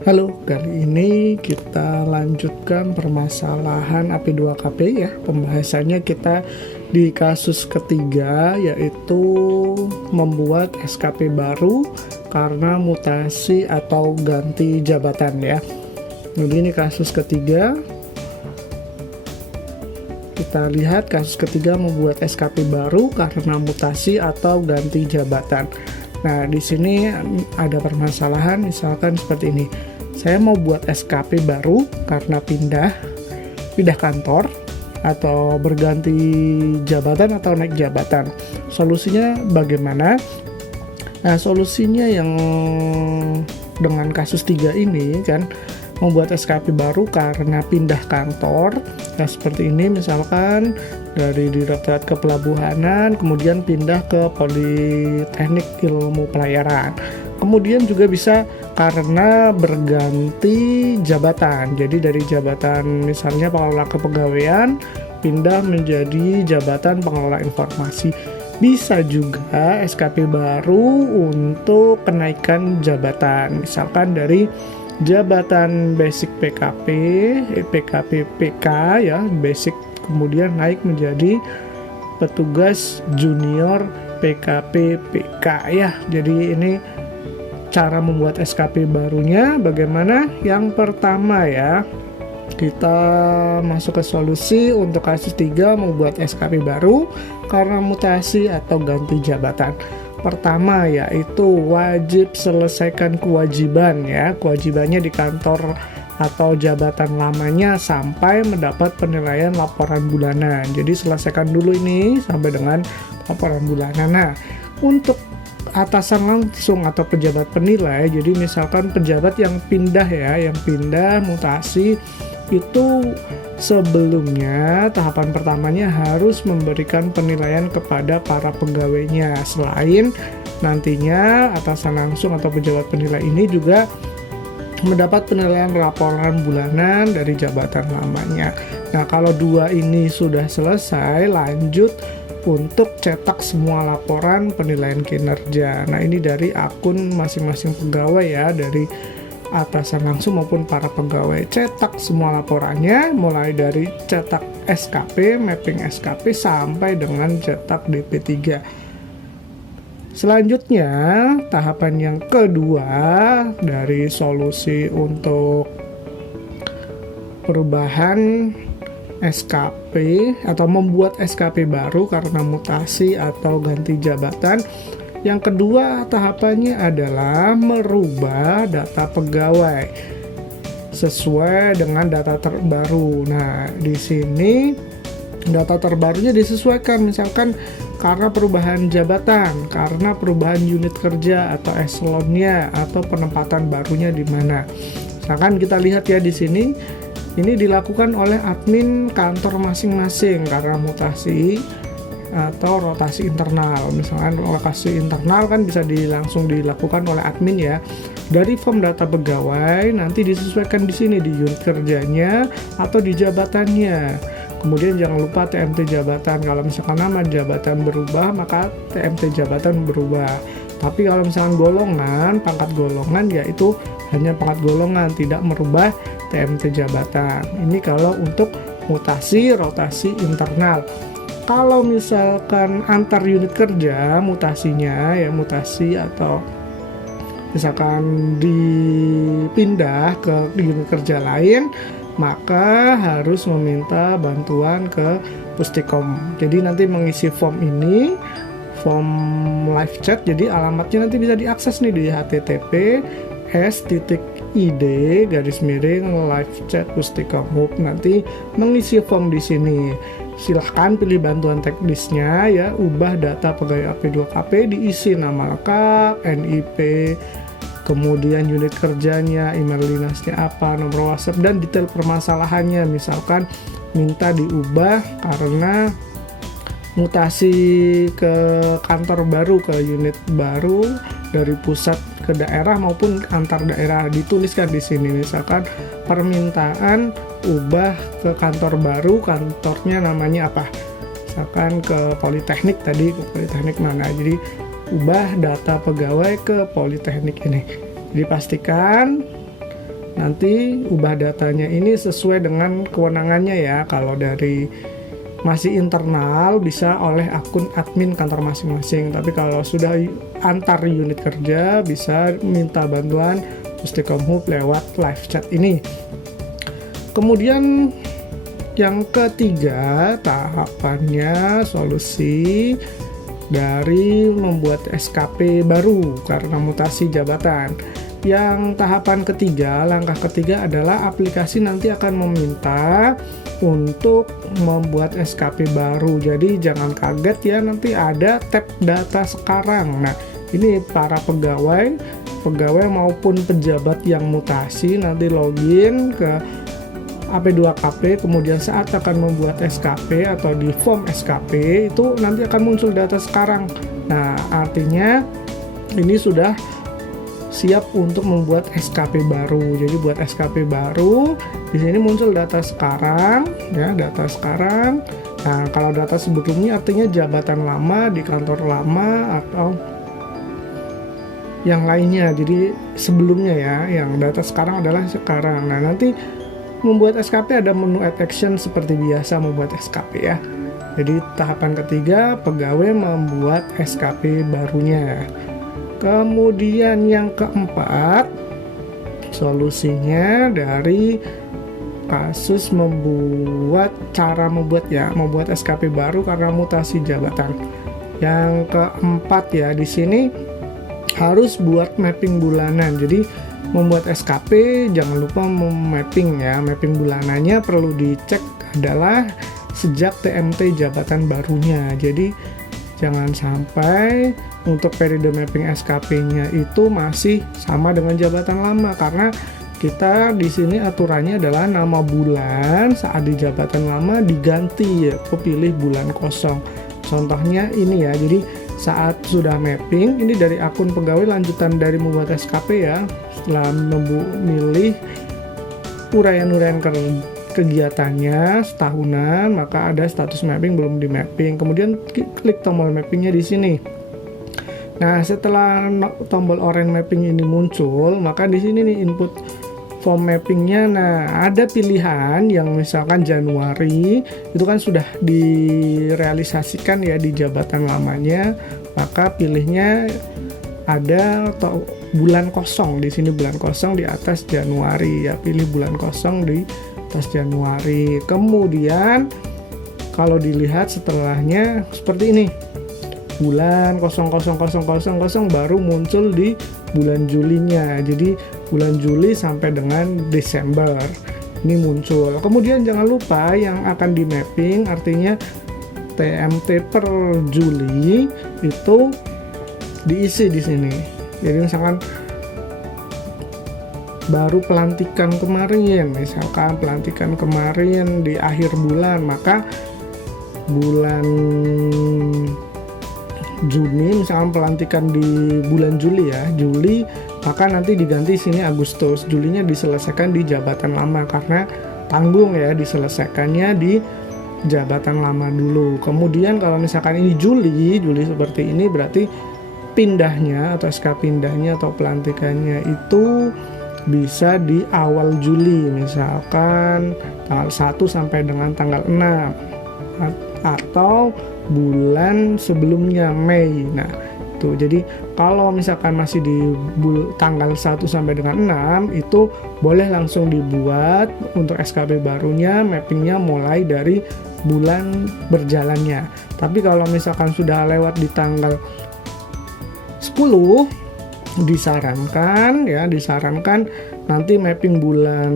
Halo, kali ini kita lanjutkan permasalahan AP2KP ya. Pembahasannya kita di kasus ketiga, yaitu membuat SKP baru karena mutasi atau ganti jabatan ya. Jadi ini kasus ketiga. Kita lihat kasus ketiga, membuat SKP baru karena mutasi atau ganti jabatan. Nah, di sini ada permasalahan misalkan seperti ini. Saya mau buat SKP baru karena pindah kantor atau berganti jabatan atau naik jabatan. Solusinya bagaimana? Nah, solusinya yang dengan kasus 3 ini kan, membuat SKP baru karena pindah kantor. Nah, seperti ini misalkan dari Direktorat Kepelabuhanan kemudian pindah ke Politeknik Ilmu Pelayaran. Kemudian juga bisa karena berganti jabatan. Jadi dari jabatan misalnya pengelola kepegawaian pindah menjadi jabatan pengelola informasi. Bisa juga SKP baru untuk kenaikan jabatan. Misalkan dari jabatan basic PKP, PKP PK ya, basic, kemudian naik menjadi petugas junior PKP PK ya. Jadi ini cara membuat SKP barunya bagaimana? Yang pertama ya, kita masuk ke solusi untuk kasus 3, membuat SKP baru karena mutasi atau ganti jabatan. Pertama yaitu wajib selesaikan kewajiban ya, kewajibannya di kantor atau jabatan lamanya sampai mendapat penilaian laporan bulanan. Jadi selesaikan dulu ini sampai dengan laporan bulanan. Nah, untuk atasan langsung atau pejabat penilai, jadi misalkan pejabat yang pindah ya, yang pindah mutasi, itu sebelumnya tahapan pertamanya harus memberikan penilaian kepada para pegawainya. Selain nantinya atasan langsung atau pejabat penilai ini juga mendapat penilaian laporan bulanan dari jabatan lamanya. Nah, kalau 2 ini sudah selesai, lanjut untuk cetak semua laporan penilaian kinerja. Nah, ini dari akun masing-masing pegawai ya, dari atasan langsung maupun para pegawai. Cetak semua laporannya, mulai dari cetak SKP, mapping SKP, sampai dengan cetak DP3. Selanjutnya, tahapan yang kedua dari solusi untuk perubahan SKP atau membuat SKP baru karena mutasi atau ganti jabatan. Yang kedua tahapannya adalah merubah data pegawai sesuai dengan data terbaru. Nah, di sini data terbarunya disesuaikan misalkan karena perubahan jabatan, karena perubahan unit kerja atau eselonnya, atau penempatan barunya di mana. Misalkan kita lihat ya di sini, ini dilakukan oleh admin kantor masing-masing karena mutasi atau rotasi internal. Misalkan rotasi internal kan bisa langsung dilakukan oleh admin ya. Dari form data pegawai nanti disesuaikan di sini di unit kerjanya atau di jabatannya. Kemudian jangan lupa TMT jabatan. Kalau misalkan nama jabatan berubah, maka TMT jabatan berubah. Tapi kalau misalkan golongan, pangkat golongan, yaitu hanya pangkat golongan, tidak merubah TMT jabatan. Ini kalau untuk mutasi rotasi internal. Kalau misalkan antar unit kerja mutasinya ya, mutasi atau misalkan dipindah ke unit kerja lain, maka harus meminta bantuan ke Pustikom. Jadi nanti mengisi form ini, form live chat, jadi alamatnya nanti bisa diakses nih di https://id_live-chat-pustikom. Nanti mengisi form di sini. Silahkan pilih bantuan teknisnya ya, ubah data pegawai AP2KP, diisi nama lengkap, NIP, kemudian unit kerjanya, email dinasnya apa, nomor WhatsApp, dan detail permasalahannya. Misalkan minta diubah karena mutasi ke kantor baru, ke unit baru, dari pusat ke daerah maupun antar daerah, dituliskan di sini. Misalkan permintaan ubah ke kantor baru, kantornya namanya apa, misalkan ke Politeknik tadi, ke Politeknik mana. Jadi ubah data pegawai ke Politeknik ini. Jadi pastikan nanti ubah datanya ini sesuai dengan kewenangannya ya. Kalau dari masih internal bisa oleh akun admin kantor masing-masing, tapi kalau sudah antar unit kerja bisa minta bantuan Pustikomhub lewat live chat ini. Kemudian yang ketiga tahapannya solusi dari membuat SKP baru karena mutasi jabatan. Yang tahapan ketiga, langkah ketiga adalah aplikasi nanti akan meminta untuk membuat SKP baru. Jadi jangan kaget ya, nanti ada tab data sekarang. Nah, ini para pegawai maupun pejabat yang mutasi nanti login ke AP2KP, kemudian saat akan membuat SKP atau di form SKP itu nanti akan muncul data sekarang. Nah, artinya ini sudah siap untuk membuat SKP baru. Jadi buat SKP baru, di sini muncul data sekarang, ya, data sekarang. Nah, kalau data sebelumnya artinya jabatan lama di kantor lama atau yang lainnya. Jadi sebelumnya ya, yang data sekarang adalah sekarang. Nah, nanti membuat SKP ada menu add action seperti biasa membuat SKP ya. Jadi tahapan ketiga, pegawai membuat SKP barunya. Kemudian yang keempat, solusinya dari kasus membuat SKP baru karena mutasi jabatan. Yang keempat ya, di sini harus buat mapping bulanan. Jadi membuat SKP jangan lupa memapping ya. Mapping bulanannya perlu dicek adalah sejak TMT jabatan barunya. Jadi jangan sampai untuk periode mapping SKP-nya itu masih sama dengan jabatan lama, karena kita di sini aturannya adalah nama bulan saat di jabatan lama diganti ya, pilih bulan kosong. Contohnya ini ya. Jadi saat sudah mapping, ini dari akun pegawai lanjutan dari membuat SKP ya. Setelah memilih uraian-uraian kegiatannya setahunan, maka ada status mapping belum di mapping. Kemudian klik tombol mappingnya di sini. Nah, setelah tombol oranye mapping ini muncul, maka di sini nih input form mappingnya. Nah, ada pilihan yang misalkan Januari itu kan sudah direalisasikan ya di jabatan lamanya, maka pilihnya ada bulan kosong. Di sini bulan kosong di atas Januari ya, pilih bulan kosong di atas Januari. Kemudian kalau dilihat setelahnya seperti ini, bulan 000000 baru muncul di bulan Julinya. Jadi bulan Juli sampai dengan Desember ini muncul. Kemudian jangan lupa yang akan di mapping, artinya TMT per Juli itu diisi di sini. Jadi misalkan baru pelantikan kemarin, misalkan pelantikan kemarin di akhir bulan, maka bulan Juni misalkan pelantikan di bulan Juli ya, Juli, maka nanti diganti sini Agustus. Julinya diselesaikan di jabatan lama karena tanggung ya, diselesaikannya di jabatan lama dulu. Kemudian kalau misalkan ini Juli seperti ini, berarti pindahnya atau SK pindahnya atau pelantikannya itu bisa di awal Juli, misalkan tanggal 1 sampai dengan tanggal 6 atau bulan sebelumnya Mei. Nah, itu jadi kalau misalkan masih di tanggal 1 sampai dengan 6 itu boleh langsung dibuat untuk SKP barunya, mappingnya mulai dari bulan berjalannya. Tapi kalau misalkan sudah lewat di tanggal 10, disarankan nanti mapping bulan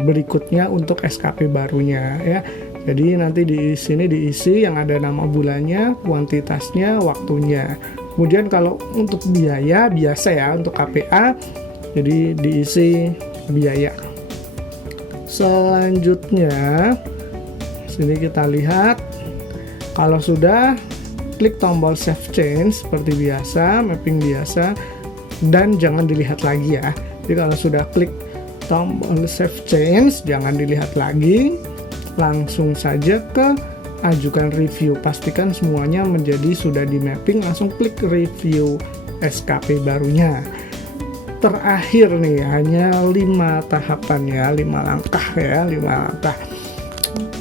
berikutnya untuk SKP barunya ya. Jadi nanti di sini diisi yang ada nama bulannya, kuantitasnya, waktunya. Kemudian kalau untuk biaya biasa ya, untuk KPA jadi diisi biaya. Selanjutnya sini kita lihat, kalau sudah klik tombol save change seperti biasa, mapping biasa, dan jangan dilihat lagi ya. Jadi kalau sudah klik tombol save change, jangan dilihat lagi, langsung saja ke ajukan review. Pastikan semuanya menjadi sudah di mapping, langsung klik review SKP barunya. Terakhir nih, hanya 5 tahapan ya, 5 langkah ya, 5 langkah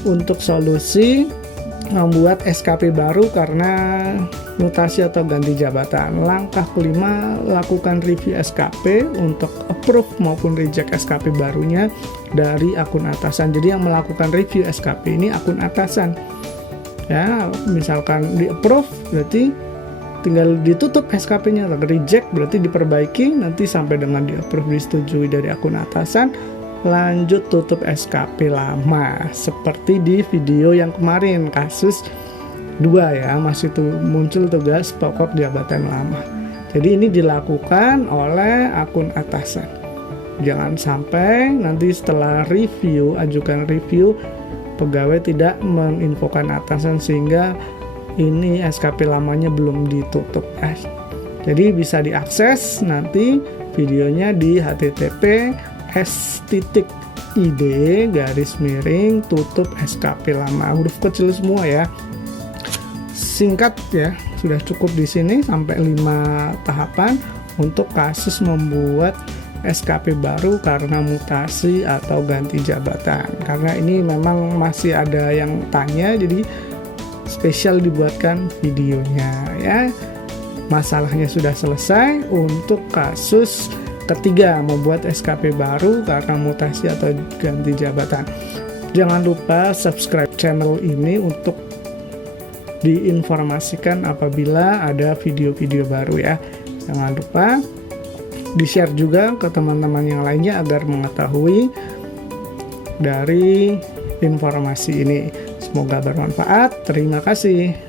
untuk solusi membuat SKP baru karena mutasi atau ganti jabatan. Langkah kelima, lakukan review SKP untuk approve maupun reject SKP barunya dari akun atasan. Jadi yang melakukan review SKP ini akun atasan ya, misalkan di approve berarti tinggal ditutup SKP-nya, reject berarti diperbaiki, nanti sampai dengan di approve disetujui dari akun atasan, lanjut tutup SKP lama. Seperti di video yang kemarin kasus 2 ya, masih muncul tugas pokok jabatan lama. Jadi ini dilakukan oleh akun atasan. Jangan sampai nanti setelah review, ajukan review, pegawai tidak menginfokan atasan sehingga ini SKP lamanya belum ditutup. Jadi bisa diakses nanti videonya di https://id tutup SKP lama, huruf kecil semua ya. Singkat ya, sudah cukup di sini sampai 5 tahapan untuk kasus membuat SKP baru karena mutasi atau ganti jabatan. Karena ini memang masih ada yang tanya, jadi spesial dibuatkan videonya ya. Masalahnya sudah selesai untuk kasus ketiga, membuat SKP baru karena mutasi atau ganti jabatan. Jangan lupa subscribe channel ini untuk diinformasikan apabila ada video-video baru ya. Jangan lupa di-share juga ke teman-teman yang lainnya agar mengetahui dari informasi ini. Semoga bermanfaat. Terima kasih.